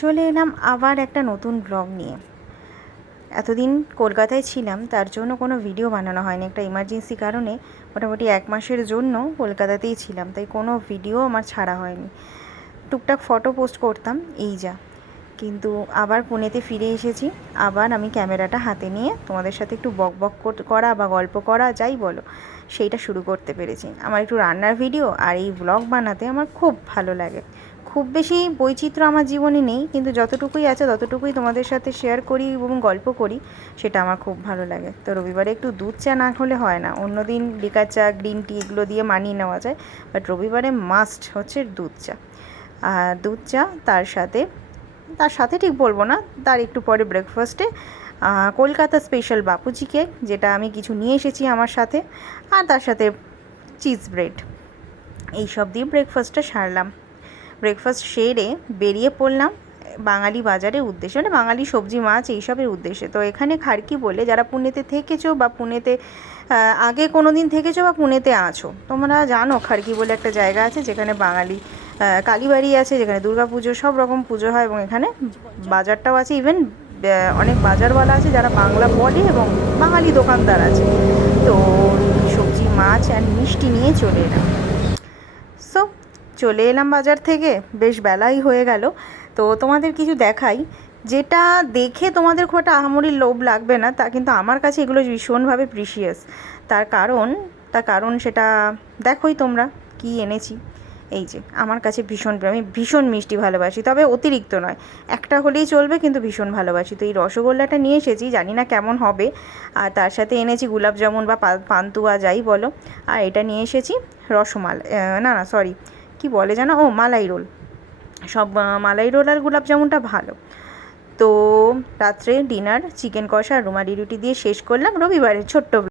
চলে এলাম আবার একটা নতুন ব্লগ নিয়ে। এতদিন কলকাতায় ছিলাম, তার জন্য কোনো ভিডিও বানানো হয়নি। একটা ইমার্জেন্সি কারণে মোটামুটি 1 মাসের জন্য কলকাতাতেই ছিলাম, তাই কোনো ভিডিও আমার ছাড়া হয়নি। টুকটাক ফটো পোস্ট করতাম, এই যা। কিন্তু আবার পুনেতে ফিরে এসেছি। আবার আমি ক্যামেরাটা হাতে নিয়ে তোমাদের সাথে একটু বক বক করা বা গল্প করা যাই বলো, সেইটা শুরু করতে পেরেছি। আমার একটু রান্নার ভিডিও আর এই ব্লগ বানাতে আমার খুব ভালো লাগে। খুব বেশি বৈচিত্র্য আমার জীবনে নেই, কিন্তু যতটুকুই আছে ততটুকুই তোমাদের সাথে শেয়ার করি এবং গল্প করি, সেটা আমার খুব ভালো লাগে। তো রবিবারে একটু দুধ চা না হলে হয় না। অন্য দিন লিকার চা, গ্রিন টি এগুলো দিয়ে মানিয়ে নেওয়া যায়, বাট রবিবারে মাস্ট হচ্ছে দুধ চা। আর দুধ চা তার সাথে ঠিক বলবো না, তার একটু পরে ব্রেকফাস্টে কলকাতা স্পেশাল বাপুজি কেক, যেটা আমি কিছু নিয়ে এসেছি আমার সাথে, আর তার সাথে চিজ ব্রেড, এইসব দিয়ে ব্রেকফাস্টটা সারলাম। ব্রেকফাস্ট সেরে বেরিয়ে পড়লাম বাঙালি বাজারের উদ্দেশ্যে, মানে বাঙালি সবজি মাছ এইসবের উদ্দেশ্যে। তো এখানে খাড়কি বলে, যারা পুনেতে থেকেছো বা পুনেতে আগে কোনো দিন থেকেছো বা পুনেতে আছো, তোমরা জানো খাড়কি বলে একটা জায়গা আছে যেখানে বাঙালি কালীবাড়ি আছে, যেখানে দুর্গাপুজো সব রকম পুজো হয়, এবং এখানে বাজারটাও আছে। ইভেন অনেক বাজারওয়ালা আছে যারা বাংলা বলে, এবং বাঙালি দোকানদার আছে। তো সবজি মাছ আর মিষ্টি নিয়ে চলে এলাম। সো চলে এলাম বাজার থেকে, বেশ বেলাই হয়ে গেল। তো তোমাদের কিছু দেখাই, যেটা দেখে তোমাদের খুব একটা আহামরি লোভ লাগবে না, তা কিন্তু আমার কাছে এগুলো ভীষণভাবে প্রিশিয়াস। তার কারণ সেটা দেখোই তোমরা কি এনেছি। এই যে আমার কাছে আমি ভীষণ মিষ্টি ভালোবাসি, তবে অতিরিক্ত নয়, একটা হলেই চলবে, কিন্তু ভীষণ ভালোবাসি। তো এই রসগোল্লাটা নিয়ে এসেছি, জানি না কেমন হবে। আর তার সাথে এনেছি গুলাব জামুন বা পান্তুয়া যাই বলো। আর এটা নিয়ে এসেছি রসমালাই, না সরি, কি বলে জানো, মালাই রোল। সব মালাই রোল আর গুলাব জামুনটা ভালো। তো রাত্রে ডিনার চিকেন কষা আর রুমালি রুটি দিয়ে শেষ করলাম রবিবারের ছোট্ট